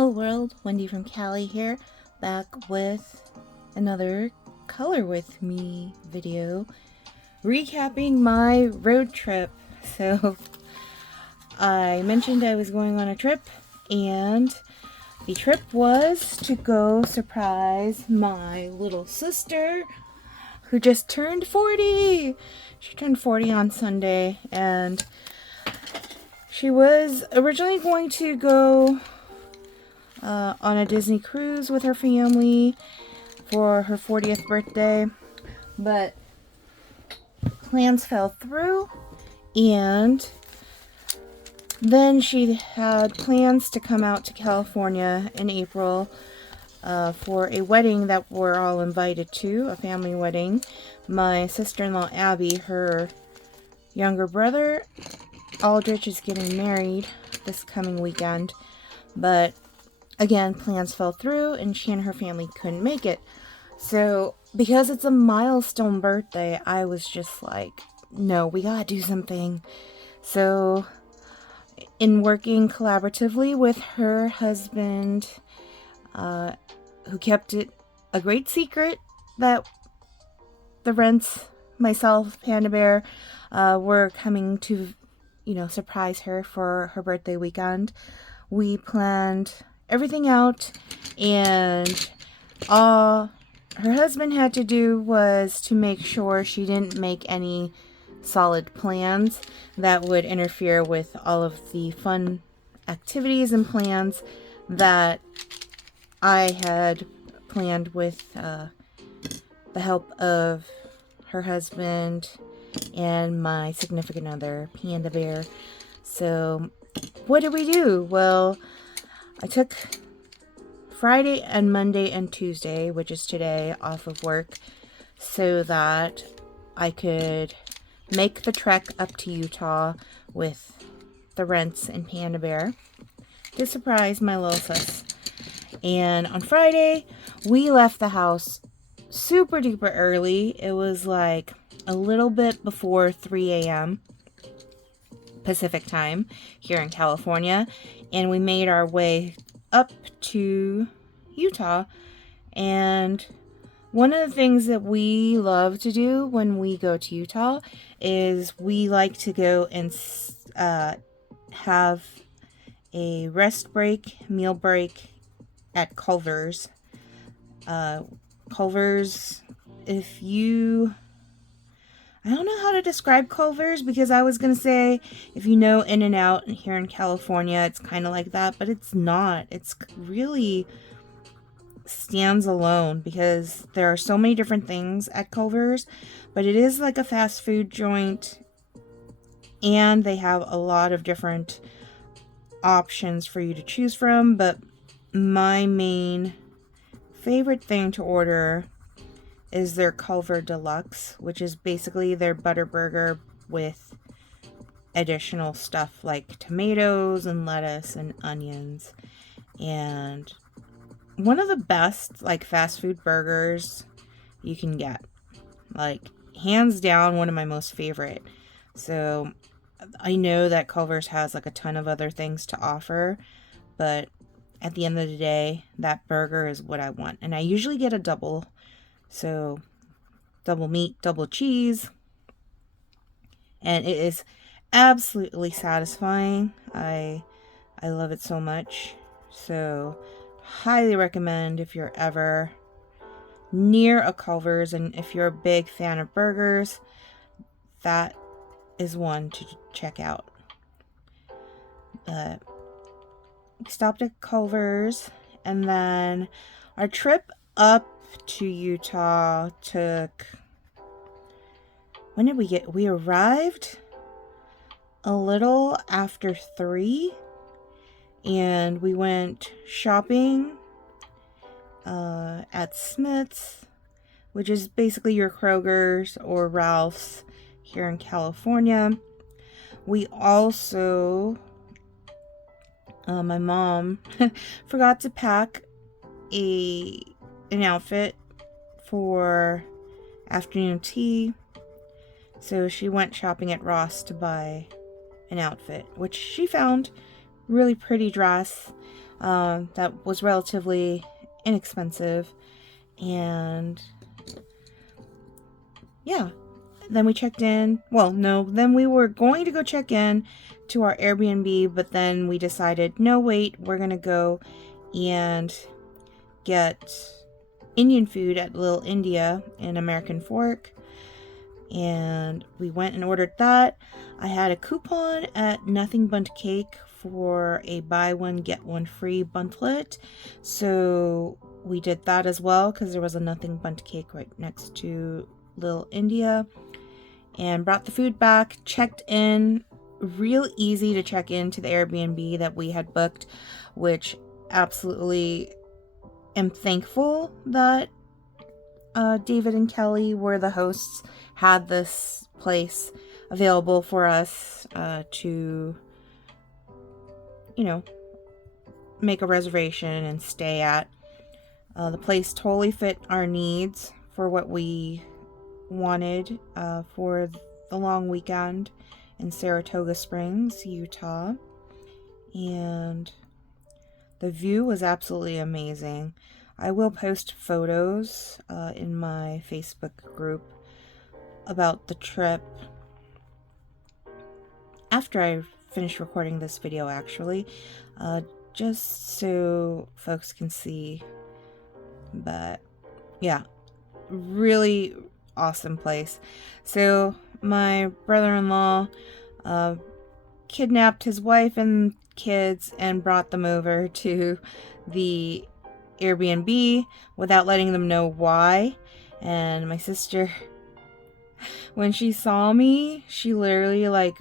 Hello world, Wendy from Cali here, back with another Color With Me video, recapping my road trip. So, I mentioned I was going on a trip, and the trip was to go surprise my little sister, who just turned 40! She turned 40 on Sunday, and she was originally going to go on a Disney cruise with her family for her 40th birthday, but plans fell through, and then she had plans to come out to California in April for a wedding that we're all invited to, a family wedding. My sister-in-law Abby, her younger brother Aldrich, is getting married this coming weekend, but again, plans fell through and she and her family couldn't make it. So, because it's a milestone birthday, I was just like, no, we gotta do something. So, in working collaboratively with her husband, who kept it a great secret that the Rents, myself, Panda Bear, were coming to, surprise her for her birthday weekend, we planned everything out, and all her husband had to do was to make sure she didn't make any solid plans that would interfere with all of the fun activities and plans that I had planned with the help of her husband and my significant other, Panda Bear. So, what did we do? Well, I took Friday and Monday and Tuesday, which is today, off of work so that I could make the trek up to Utah with the Rents and Panda Bear to surprise my little sis. And on Friday, we left the house super duper early. It was like a little bit before 3 a.m. Pacific time here in California, and we made our way up to Utah. And one of the things that we love to do when we go to Utah is we like to go and have a rest break, meal break at Culver's. Culver's, I don't know how to describe Culver's, because I was going to say, if you know In-N-Out here in California, it's kind of like that, but it's not. It's really stands alone because there are so many different things at Culver's, but it is like a fast food joint, and they have a lot of different options for you to choose from, but my main favorite thing to order is their Culver Deluxe, which is basically their butter burger with additional stuff like tomatoes and lettuce and onions. And one of the best fast food burgers you can get. Hands down, one of my most favorite. So I know that Culver's has a ton of other things to offer, but at the end of the day, that burger is what I want. And I usually get a double. So, double meat, double cheese, and it is absolutely satisfying. I love it so much. So, highly recommend if you're ever near a Culver's, and if you're a big fan of burgers, that is one to check out. We stopped at Culver's, and then our trip up to Utah took, when did we get? We arrived a little after 3, and we went shopping at Smith's, which is basically your Kroger's or Ralph's here in California. We also, my mom forgot to pack an outfit for afternoon tea, so she went shopping at Ross to buy an outfit, which she found really pretty dress. that was relatively inexpensive. And yeah, then we checked in. Well, no, then we were going to go check in to our Airbnb, but then we decided, no, wait, we're going to go and get Indian food at Little India in American Fork. And we went and ordered that. I had a coupon at Nothing Bundt Cake for a buy one get one free buntlet, so we did that as well because there was a Nothing Bundt Cake right next to Little India, and brought the food back, checked in. Real easy to check into the Airbnb that we had booked, which absolutely am thankful that David and Kelly were the hosts, had this place available for us to, you know, make a reservation and stay at. The place totally fit our needs for what we wanted for the long weekend in Saratoga Springs, Utah. And the view was absolutely amazing. I will post photos in my Facebook group about the trip after I finish recording this video, actually, just so folks can see. But yeah, really awesome place. So my brother-in-law kidnapped his wife and kids and brought them over to the Airbnb without letting them know why. And my sister, when she saw me, she literally, like,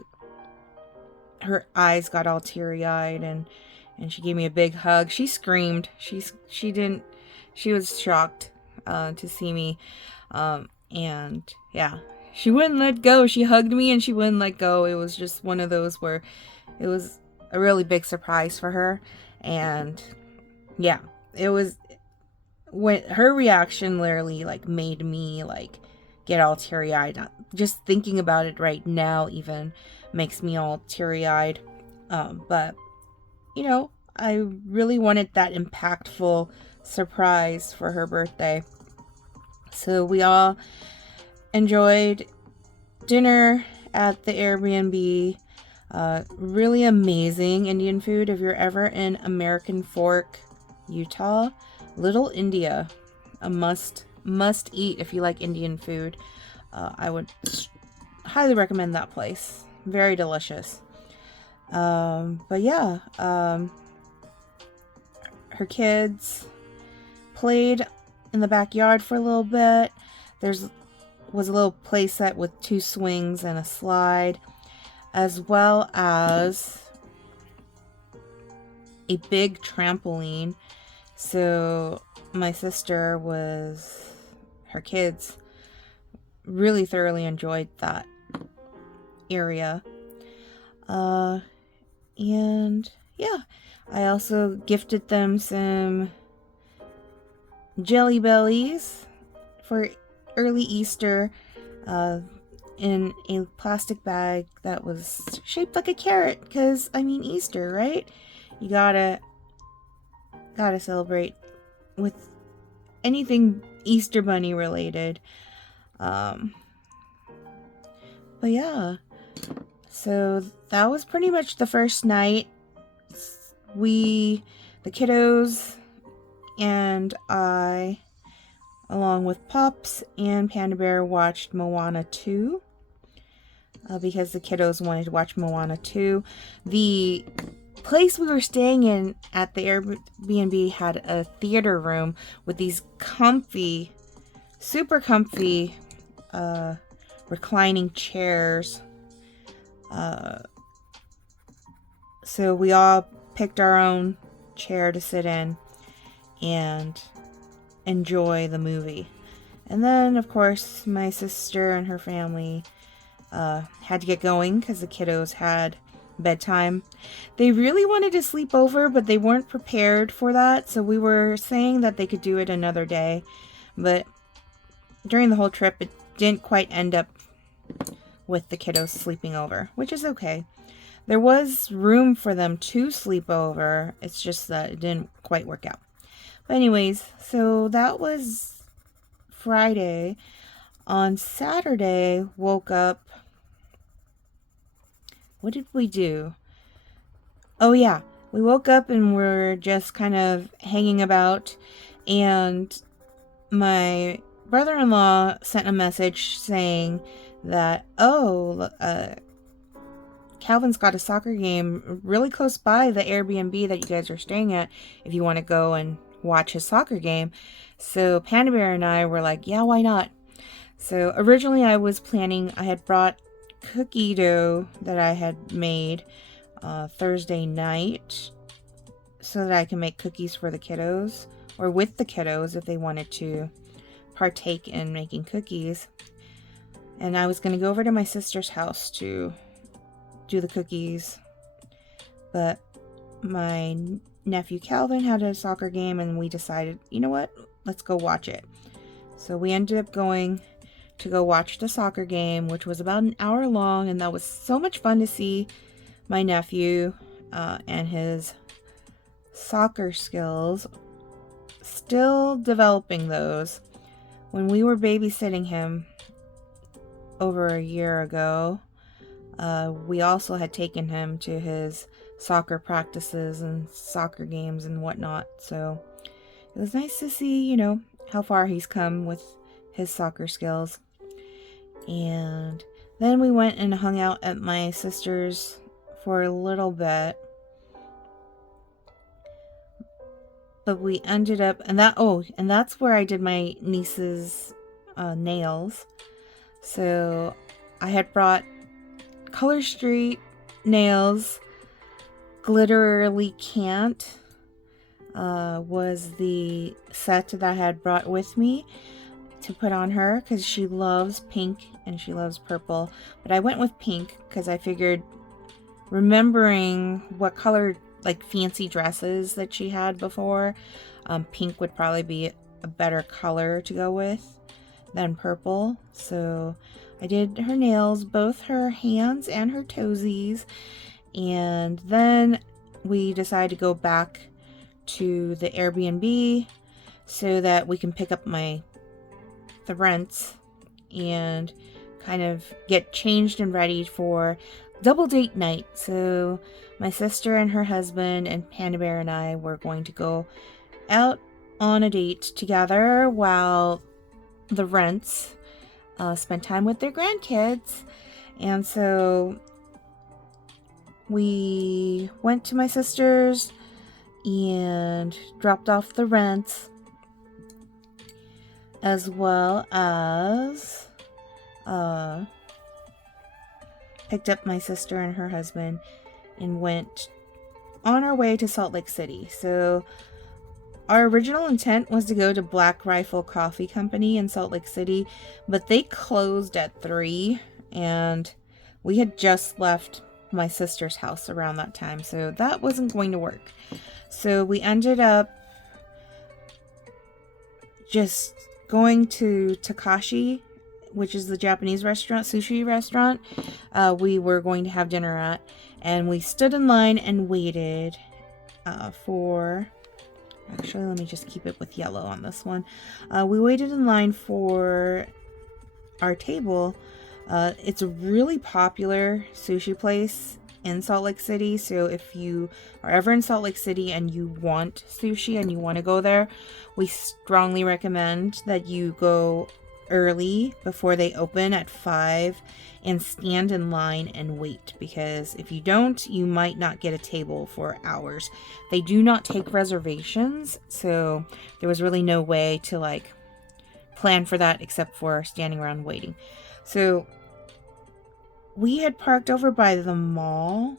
her eyes got all teary-eyed, and she gave me a big hug. She screamed. She was shocked to see me. And yeah, she wouldn't let go. She hugged me and she wouldn't let go. It was just one of those where it was a really big surprise for her. And yeah, it was, when her reaction literally, like, made me, like, get all teary-eyed. Just thinking about it right now even makes me all teary-eyed. But you know, I really wanted that impactful surprise for her birthday. So we all enjoyed dinner at the Airbnb. Really amazing Indian food. If you're ever in American Fork, Utah, Little India, a must eat if you like Indian food. I would highly recommend that place. Very delicious. But yeah, her kids played in the backyard for a little bit. Was a little play set with 2 swings and a slide, as well as a big trampoline. So my sister her kids really thoroughly enjoyed that area. And yeah, I also gifted them some Jelly Bellies for early Easter in a plastic bag that was shaped like a carrot, because I mean, Easter, right? You gotta celebrate with anything Easter Bunny related. But yeah, so that was pretty much the first night. The kiddos and I, along with Pops and Panda Bear, watched Moana 2 because the kiddos wanted to watch Moana 2. The place we were staying in at the Airbnb had a theater room with these super comfy reclining chairs. So we all picked our own chair to sit in and enjoy the movie. And then, of course, my sister and her family had to get going because the kiddos had bedtime. They really wanted to sleep over, but they weren't prepared for that, so we were saying that they could do it another day. But during the whole trip, it didn't quite end up with the kiddos sleeping over, which is okay. there was room for them to sleep over. It's just that it didn't quite work out. But anyways, so that was Friday. On Saturday, woke up. What did we do? Oh yeah, we woke up and we're just kind of hanging about, and my brother-in-law sent a message saying that, Calvin's got a soccer game really close by the Airbnb that you guys are staying at if you want to go and watch his soccer game. So Panda Bear and I were like, yeah, why not? So originally I had brought cookie dough that I had made Thursday night so that I can make cookies for the kiddos, or with the kiddos if they wanted to partake in making cookies. And I was going to go over to my sister's house to do the cookies, but my nephew Calvin had a soccer game and we decided, you know what, let's go watch it. So we ended up going to go watch the soccer game, which was about an hour long, and that was so much fun to see my nephew and his soccer skills. Still developing those. When we were babysitting him over a year ago, we also had taken him to his soccer practices and soccer games and whatnot. So it was nice to see, you know, how far he's come with his soccer skills. And then we went and hung out at my sister's for a little bit. But we ended up, and that's where I did my niece's nails. So I had brought Color Street nails. Glitterly Can't was the set that I had brought with me to put on her because she loves pink and she loves purple. But I went with pink because I figured, remembering what color, like, fancy dresses that she had before, pink would probably be a better color to go with than purple. So I did her nails, both her hands and her toesies, and then we decided to go back to the Airbnb so that we can pick up the rents and kind of get changed and ready for double date night. So my sister and her husband and Panda Bear and I were going to go out on a date together while the Rents spent time with their grandkids. And so we went to my sister's and dropped off the Rents, as well as picked up my sister and her husband and went on our way to Salt Lake City. So our original intent was to go to Black Rifle Coffee Company in Salt Lake City, but they closed at 3, and we had just left my sister's house around that time, so that wasn't going to work. So we ended up just going to Takashi, which is the Japanese restaurant, sushi restaurant, we were going to have dinner at, and we stood in line and waited for... Actually, let me just keep it with yellow on this one. We waited in line for our table. It's a really popular sushi place in Salt Lake City, so if you are ever in Salt Lake City and you want sushi and you want to go there, we strongly recommend that you go early before they open at 5 and stand in line and wait, because if you don't, you might not get a table for hours. They do not take reservations, so there was really no way to like plan for that except for standing around waiting. So we had parked over by the mall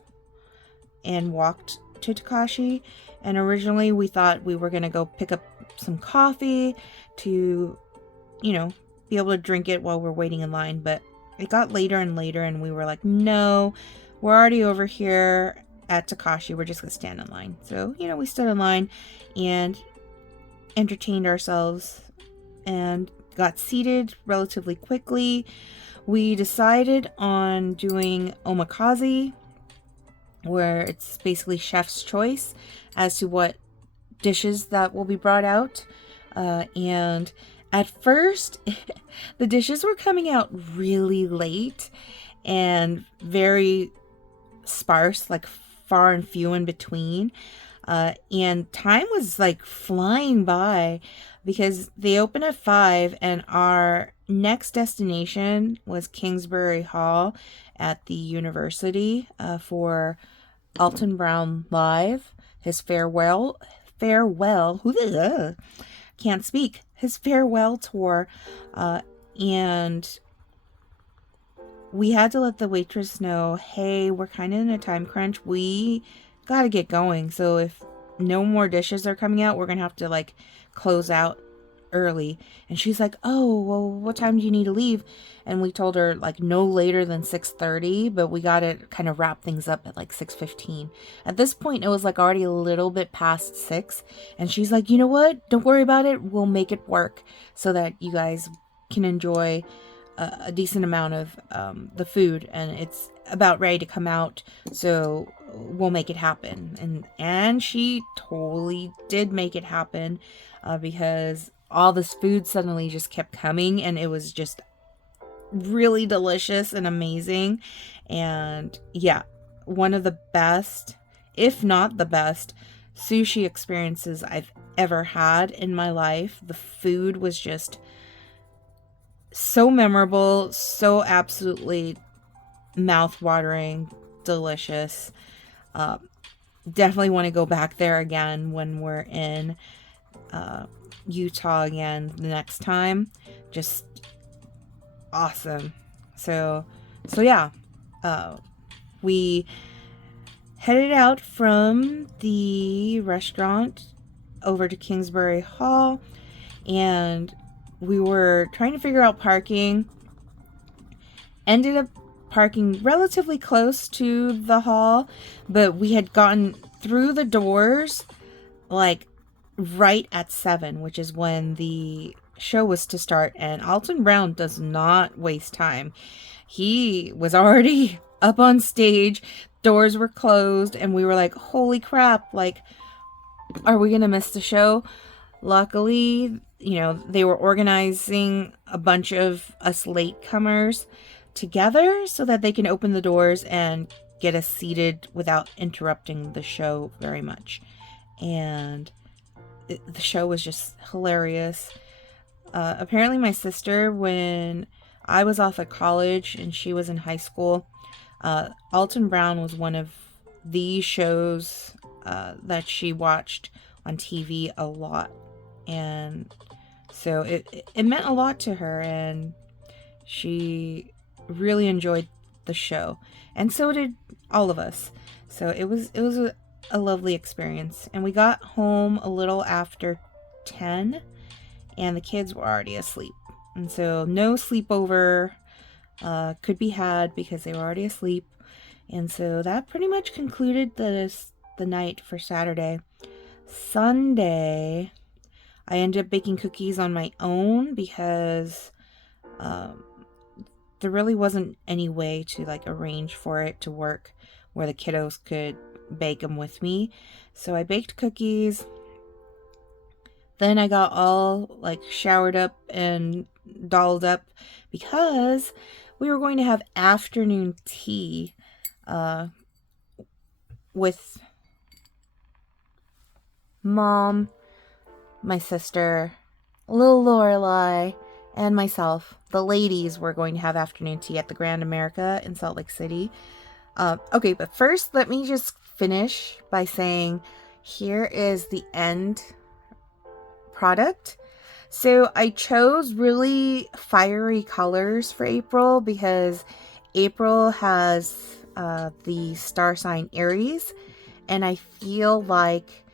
and walked to Takashi, and originally we thought we were going to go pick up some coffee to, you know, be able to drink it while we're waiting in line, but it got later and later, and we were like, no, we're already over here at Takashi, we're just gonna stand in line. So, you know, we stood in line and entertained ourselves and got seated relatively quickly. We decided on doing omakase, where it's basically chef's choice as to what dishes that will be brought out. And at first, the dishes were coming out really late and very sparse, like far and few in between. And time was like flying by because they opened at 5 and our next destination was Kingsbury Hall at the university for Alton Brown Live, his farewell, can't speak, his farewell tour. And we had to let the waitress know, hey, we're kind of in a time crunch. We got to get going. So if no more dishes are coming out, we're going to have to like close out early. And she's like, oh, well, what time do you need to leave? And we told her like no later than 6:30, but we got to kind of wrap things up at like 6:15. At this point, it was like already a little bit past 6. And she's like, you know what? Don't worry about it. We'll make it work so that you guys can enjoy a decent amount of the food, and it's about ready to come out, so we'll make it happen. And she totally did make it happen, because all this food suddenly just kept coming, and it was just really delicious and amazing. And yeah, one of the best, if not the best, sushi experiences I've ever had in my life. The food was just so memorable, so absolutely mouth-watering, delicious. Definitely want to go back there again when we're in Utah again the next time. Just awesome. So yeah, we headed out from the restaurant over to Kingsbury Hall, and we were trying to figure out parking. Ended up parking relatively close to the hall, but we had gotten through the doors like right at 7, which is when the show was to start. And Alton Brown does not waste time. He was already up on stage, doors were closed, and we were like, holy crap, like, are we gonna miss the show? Luckily, they were organizing a bunch of us latecomers together so that they can open the doors and get us seated without interrupting the show very much. And the show was just hilarious. Apparently my sister, when I was off at college and she was in high school, Alton Brown was one of the shows that she watched on TV a lot. And so it meant a lot to her, and she really enjoyed the show, and so did all of us. So it was a lovely experience. And we got home a little after 10, and the kids were already asleep, and so no sleepover could be had because they were already asleep. And so that pretty much concluded the night for Saturday. Sunday, I ended up baking cookies on my own because there really wasn't any way to like arrange for it to work where the kiddos could bake them with me. So I baked cookies. Then I got all like showered up and dolled up because we were going to have afternoon tea with Mom, my sister, little Lorelai, and myself. The ladies were going to have afternoon tea at the Grand America in Salt Lake City. Okay, but first let me just finish by saying here is the end product. So I chose really fiery colors for April because April has the star sign Aries, and I feel like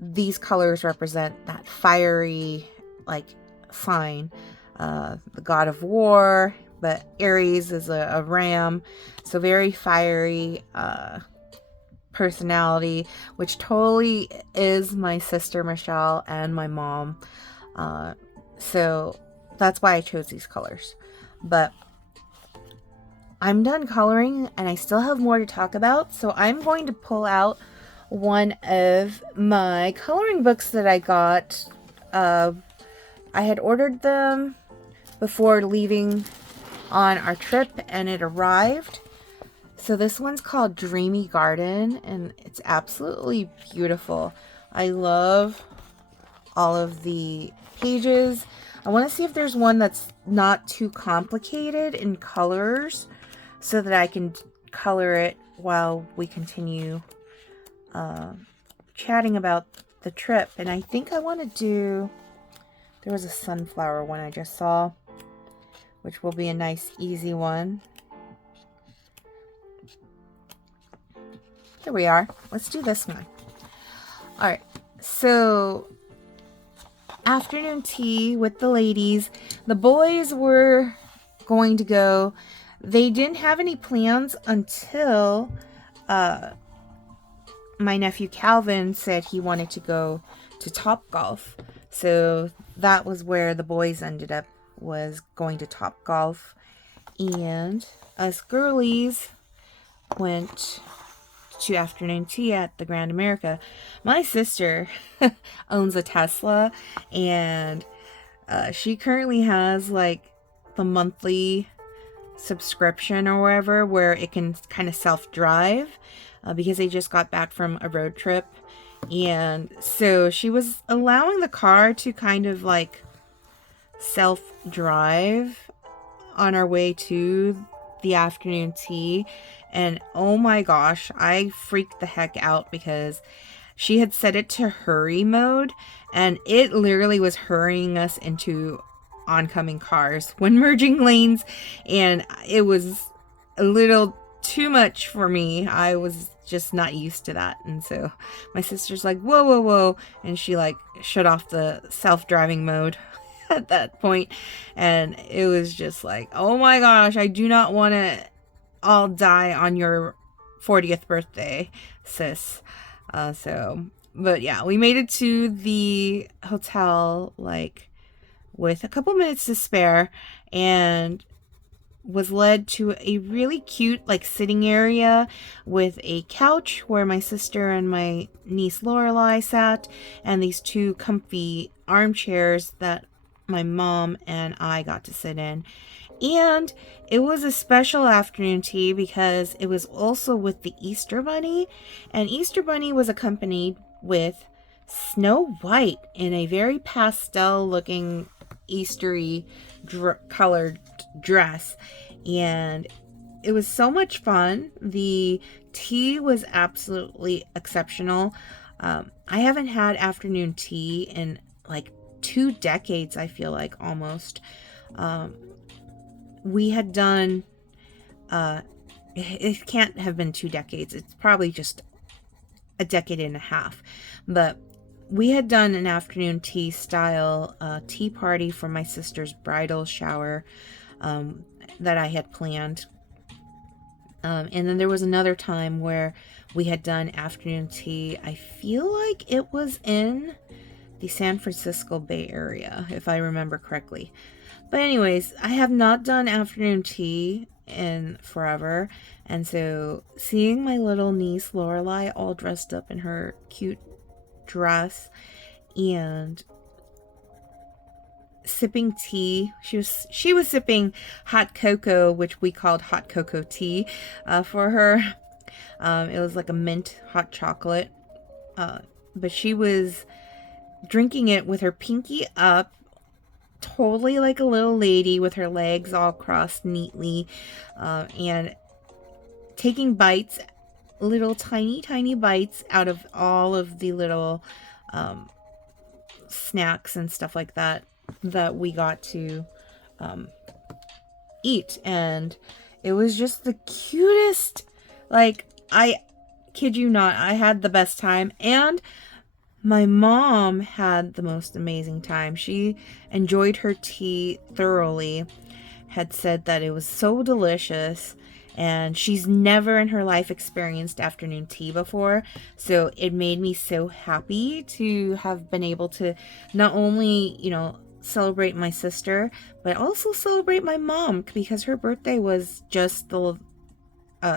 these colors represent that fiery like sign, the god of war, but Aries is a ram, so very fiery personality, which totally is my sister Michelle and my mom. So that's why I chose these colors. But I'm done coloring and I still have more to talk about, so I'm going to pull out one of my coloring books that I got. I had ordered them before leaving on our trip and it arrived. So this one's called Dreamy Garden and it's absolutely beautiful. I love all of the pages. I want to see if there's one that's not too complicated in colors so that I can color it while we continue chatting about the trip. And I think I want to do, there was a sunflower one I just saw, which will be a nice easy one. Here we are. Let's do this one. All right, so afternoon tea with the ladies. The boys were going to go. They didn't have any plans until my nephew Calvin said he wanted to go to Topgolf. So that was where the boys ended up, was going to Topgolf. And us girlies went to afternoon tea at the Grand America. My sister owns a Tesla, and she currently has like the monthly subscription or whatever where it can kind of self-drive because they just got back from a road trip. And so she was allowing the car to kind of like self-drive on our way to the afternoon tea. And oh my gosh, I freaked the heck out because she had set it to hurry mode and it literally was hurrying us into oncoming cars when merging lanes, and it was a little too much for me. I was just not used to that. And so my sister's like, whoa, whoa, whoa. And she like shut off the self-driving mode at that point. And it was just like, oh my gosh, I do not want to all die on your 40th birthday, sis. But yeah, we made it to the hotel like with a couple minutes to spare and was led to a really cute like sitting area with a couch where my sister and my niece Lorelai sat, and these two comfy armchairs that my mom and I got to sit in. And it was a special afternoon tea because it was also with the Easter Bunny, and Easter Bunny was accompanied with Snow White in a very pastel looking Eastery colored dress, and it was so much fun. The tea was absolutely exceptional. I haven't had afternoon tea in like 2 decades, I feel like, almost. We had done, it can't have been 2 decades. It's probably just a decade and a half. But we had done an afternoon tea style tea party for my sister's bridal shower that I had planned. And then there was another time where we had done afternoon tea. I feel like it was in the San Francisco Bay Area, if I remember correctly. But anyways, I have not done afternoon tea in forever. And so seeing my little niece Lorelai all dressed up in her cute dress and sipping tea, she was sipping hot cocoa, which we called hot cocoa tea for her. It was like a mint hot chocolate, but she was drinking it with her pinky up, totally like a little lady with her legs all crossed neatly, and taking bites, little tiny bites out of all of the little snacks and stuff like that we got to eat. And it was just the cutest, like, I kid you not, I had the best time. And my mom had the most amazing time. She enjoyed her tea thoroughly, had said that it was so delicious, and she's never in her life experienced afternoon tea before. So it made me so happy to have been able to not only, celebrate my sister, but also celebrate my mom because her birthday was just the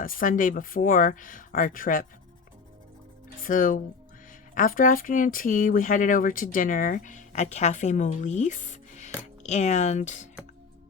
Sunday before our trip. So after afternoon tea, we headed over to dinner at Cafe Molise, and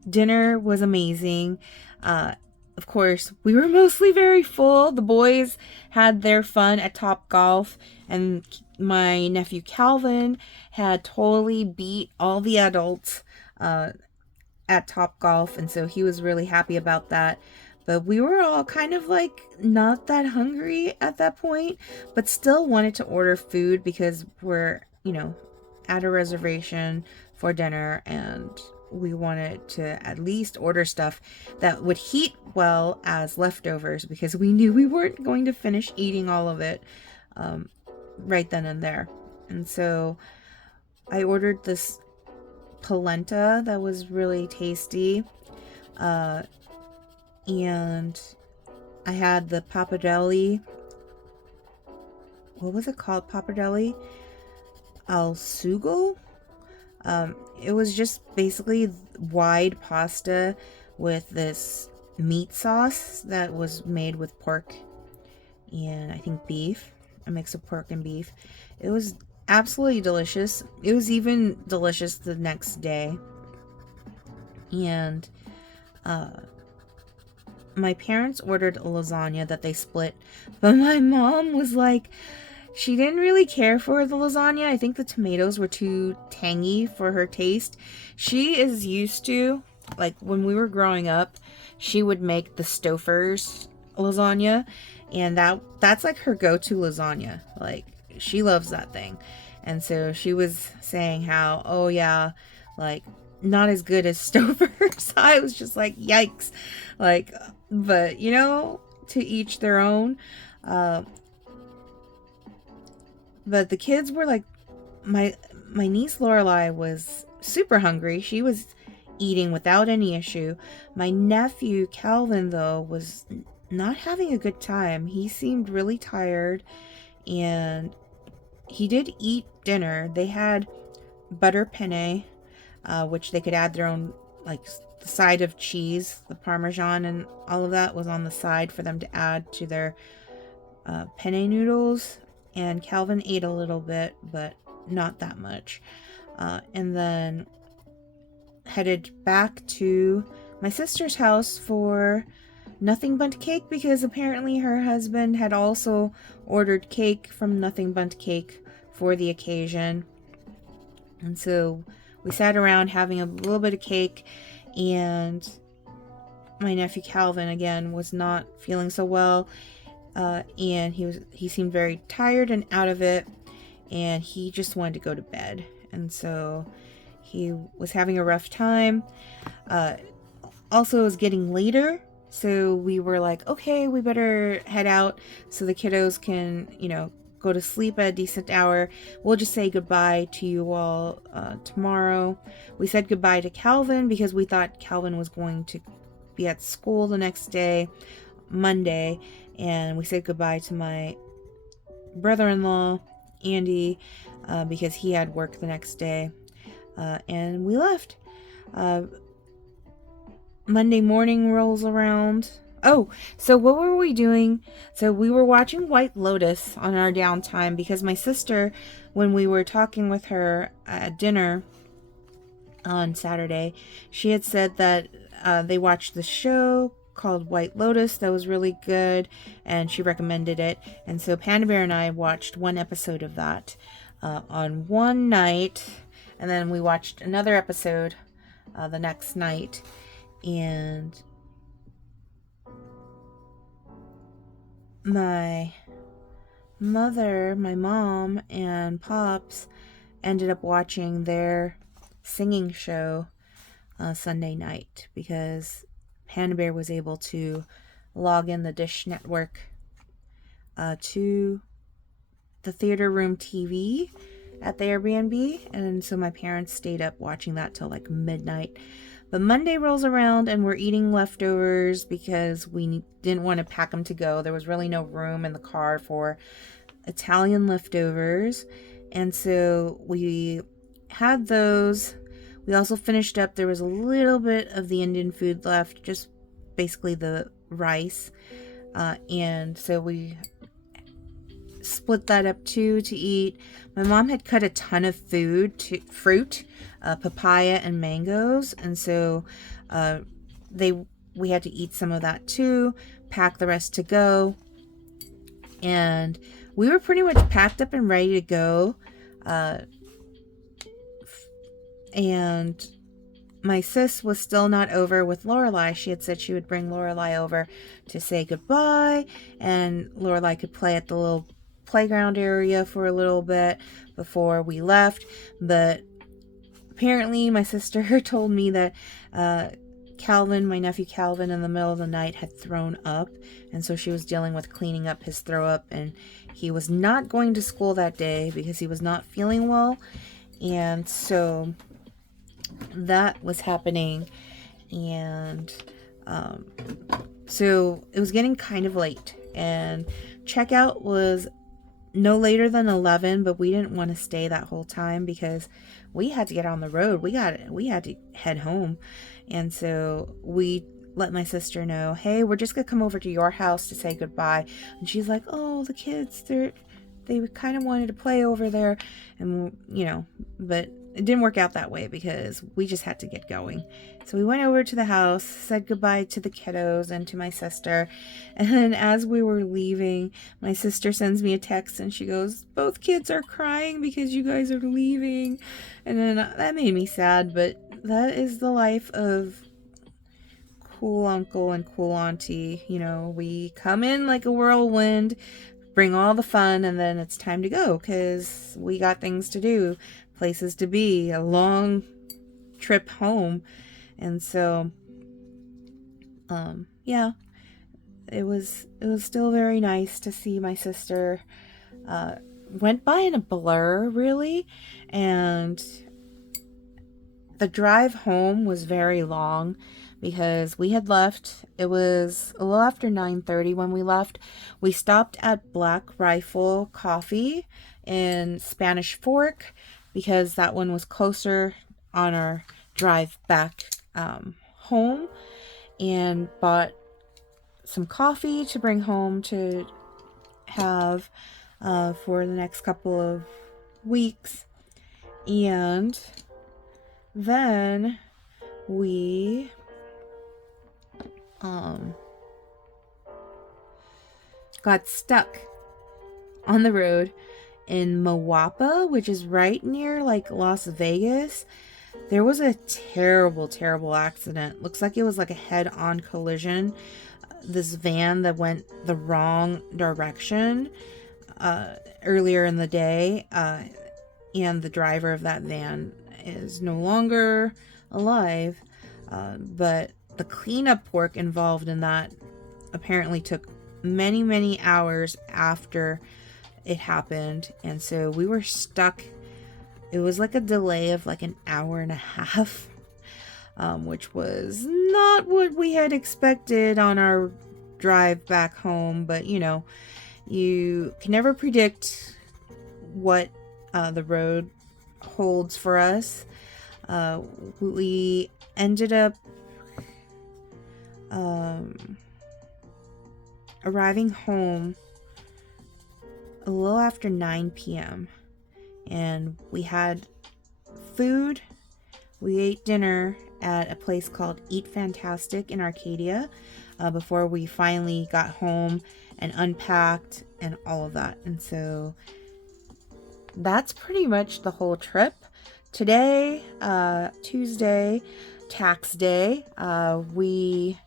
dinner was amazing. Of course, we were mostly very full. The boys had their fun at Top Golf, and my nephew Calvin had totally beat all the adults at Top Golf, and so he was really happy about that. But we were all kind of like not that hungry at that point, but still wanted to order food because we're, at a reservation for dinner, and we wanted to at least order stuff that would heat well as leftovers because we knew we weren't going to finish eating all of it right then and there. And so I ordered this polenta that was really tasty, and I had the pappardelle. What was it called? Pappardelle al sugo? It was just basically wide pasta with this meat sauce that was made with pork and I think beef, a mix of pork and beef. It was absolutely delicious. It was even delicious the next day. And my parents ordered a lasagna that they split, but my mom was like, she didn't really care for the lasagna. I think the tomatoes were too tangy for her taste. She is used to, like, when we were growing up, she would make the Stouffer's lasagna, and that's like her go-to lasagna. Like, she loves that thing. And so she was saying how, oh yeah, like, not as good as Stouffer's. I was just like, yikes. Like, but to each their own. But the kids were like, my niece Lorelai was super hungry. She was eating without any issue. My nephew Calvin, though, was not having a good time. He seemed really tired, and he did eat dinner. They had butter penne, which they could add their own, like, the side of cheese, the Parmesan and all of that was on the side for them to add to their penne noodles. And Calvin ate a little bit, but not that much. And then headed back to my sister's house for Nothing Bundt Cake because apparently her husband had also ordered cake from Nothing Bundt Cake for the occasion. And so we sat around having a little bit of cake, and my nephew Calvin again was not feeling so well. And he seemed very tired and out of it, and he just wanted to go to bed. And so he was having a rough time. Also, it was getting later, so we were like, okay, we better head out so the kiddos can, go to sleep at a decent hour. We'll just say goodbye to you all tomorrow. We said goodbye to Calvin because we thought Calvin was going to be at school the next day, Monday. And we said goodbye to my brother-in-law, Andy, because he had work the next day. And we left. Monday morning rolls around. Oh, so what were we doing? So we were watching White Lotus on our downtime because my sister, when we were talking with her at dinner on Saturday, she had said that they watched the show called White Lotus that was really good, and she recommended it. And so Panda Bear and I watched one episode of that on one night, and then we watched another episode the next night. And my mom and Pops ended up watching their singing show Sunday night because Panda Bear was able to log in the Dish Network to the theater room TV at the Airbnb, and so my parents stayed up watching that till like midnight. But Monday rolls around and we're eating leftovers because we didn't want to pack them to go. There was really no room in the car for Italian leftovers, and so we had those. We also finished up, there was a little bit of the Indian food left, just basically the rice. And so we split that up too to eat. My mom had cut a ton of fruit, papaya and mangoes, and so we had to eat some of that too, pack the rest to go, and we were pretty much packed up and ready to go. And my sis was still not over with Lorelai. She had said she would bring Lorelai over to say goodbye, and Lorelai could play at the little playground area for a little bit before we left. But apparently my sister told me that Calvin, my nephew Calvin, in the middle of the night had thrown up, and so she was dealing with cleaning up his throw up, and he was not going to school that day because he was not feeling well. And so that was happening, and so it was getting kind of late, and checkout was no later than 11, but we didn't want to stay that whole time because we had to get on the road. We had to head home. And so we let my sister know, hey, we're just gonna come over to your house to say goodbye. And she's like, oh, the kids, they kind of wanted to play over there, and but it didn't work out that way because we just had to get going. So we went over to the house, said goodbye to the kiddos and to my sister, and then as we were leaving, my sister sends me a text and she goes, both kids are crying because you guys are leaving. And then that made me sad, but that is the life of cool uncle and cool auntie. We come in like a whirlwind, bring all the fun, and then it's time to go because we got things to do, places to be, a long trip home. And so yeah, it was still very nice to see my sister. Went by in a blur, really, and the drive home was very long because we had left. It was a little after 9:30 when we left. We stopped at Black Rifle Coffee in Spanish Fork because that one was closer on our drive back home, and bought some coffee to bring home to have for the next couple of weeks. And then we got stuck on the road in Moapa, which is right near like Las Vegas. There was a terrible accident. Looks like it was like a head-on collision. This van that went the wrong direction earlier in the day, and the driver of that van is no longer alive, but the cleanup work involved in that apparently took many hours after it happened, and so we were stuck. It was like a delay of like an hour and a half, which was not what we had expected on our drive back home, but you can never predict what the road holds for us. We ended up arriving home a little after 9 p.m. and we had food. We ate dinner at a place called Eat Fantastic in Arcadia before we finally got home and unpacked and all of that. And so that's pretty much the whole trip. Today, Tuesday, tax day, we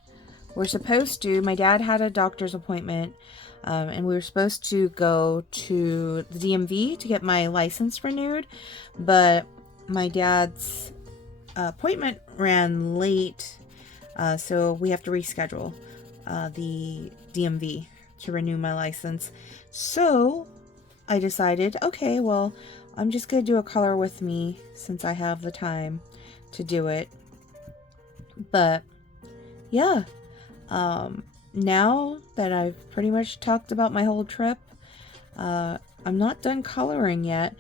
were supposed to, my dad had a doctor's appointment, and we were supposed to go to the DMV to get my license renewed, but my dad's appointment ran late, so we have to reschedule the DMV to renew my license. So I decided, okay, well, I'm just gonna do a color with me since I have the time to do it. But yeah, now that I've pretty much talked about my whole trip, I'm not done coloring yet.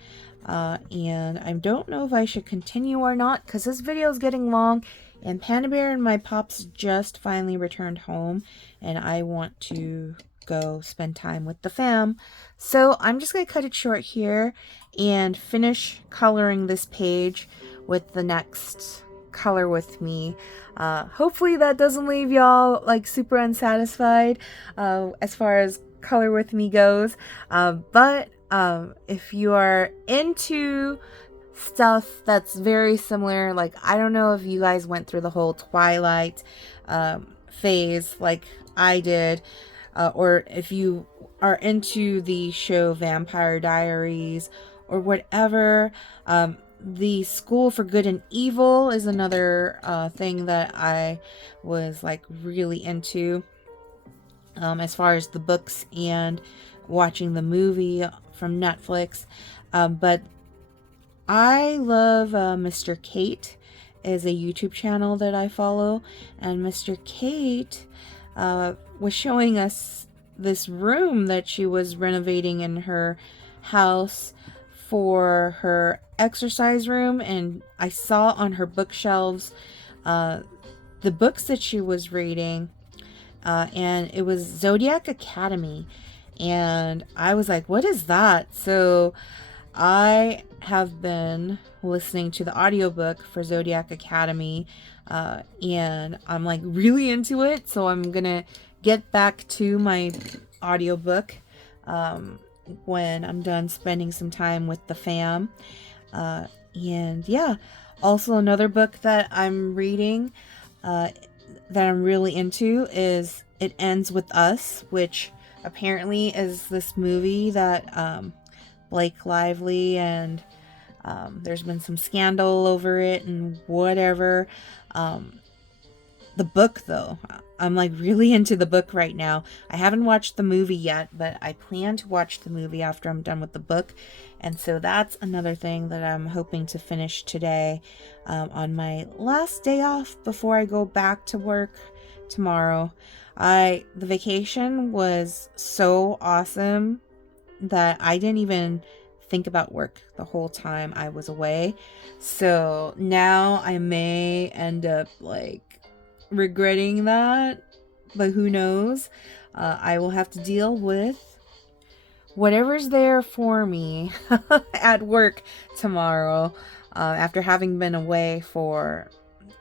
And I don't know if I should continue or not, because this video is getting long, and Panda Bear and my Pops just finally returned home, and I want to go spend time with the fam. So I'm just going to cut it short here and finish coloring this page with the next color with me. Hopefully that doesn't leave y'all like super unsatisfied as far as color with me goes, but if you are into stuff that's very similar, like I don't know if you guys went through the whole Twilight phase like I did, or if you are into the show Vampire Diaries or whatever. The School for Good and Evil is another thing that I was like really into, as far as the books and watching the movie from Netflix. But I love Mr. Kate is a YouTube channel that I follow, and Mr. Kate was showing us this room that she was renovating in her house for her exercise room, and I saw on her bookshelves the books that she was reading, and it was Zodiac Academy, and I was like, what is that? So I have been listening to the audiobook for Zodiac Academy, and I'm like really into it, so I'm gonna get back to my audiobook when I'm done spending some time with the fam. And yeah, also another book that I'm reading that I'm really into is It Ends With Us, which apparently is this movie that Blake Lively, and there's been some scandal over it and whatever. The book, though, I'm like really into the book right now. I haven't watched the movie yet, but I plan to watch the movie after I'm done with the book. And so that's another thing that I'm hoping to finish today, on my last day off before I go back to work tomorrow. The vacation was so awesome that I didn't even think about work the whole time I was away. So now I may end up like regretting that, but who knows? I will have to deal with whatever's there for me at work tomorrow, after having been away for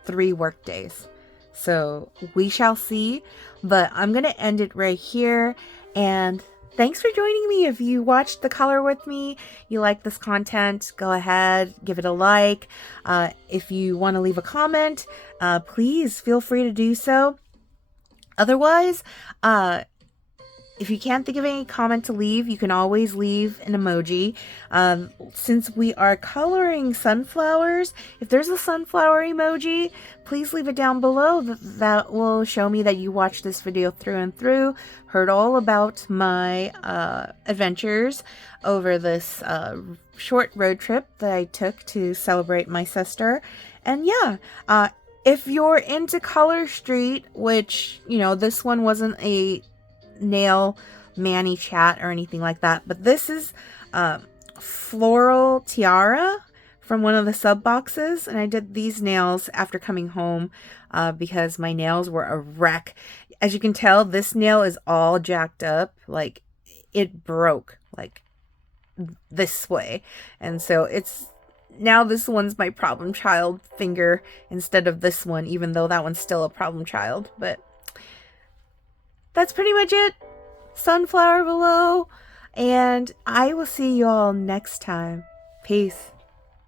3 work days. So we shall see, but I'm gonna end it right here, and thanks for joining me. If you watched the color with me, you like this content, go ahead, give it a like. If you want to leave a comment, please feel free to do so. Otherwise, if you can't think of any comment to leave, you can always leave an emoji. Since we are coloring sunflowers, if there's a sunflower emoji, please leave it down below. That will show me that you watched this video through and through, heard all about my adventures over this short road trip that I took to celebrate my sister. And yeah, if you're into Color Street, which, you know, this one wasn't a nail mani chat or anything like that, but this is floral tiara from one of the sub boxes, and I did these nails after coming home because my nails were a wreck. As you can tell, this nail is all jacked up, like it broke like this way, and so it's now this one's my problem child finger instead of this one, even though that one's still a problem child. But that's pretty much it. Sunflower below, and I will see you all next time. Peace.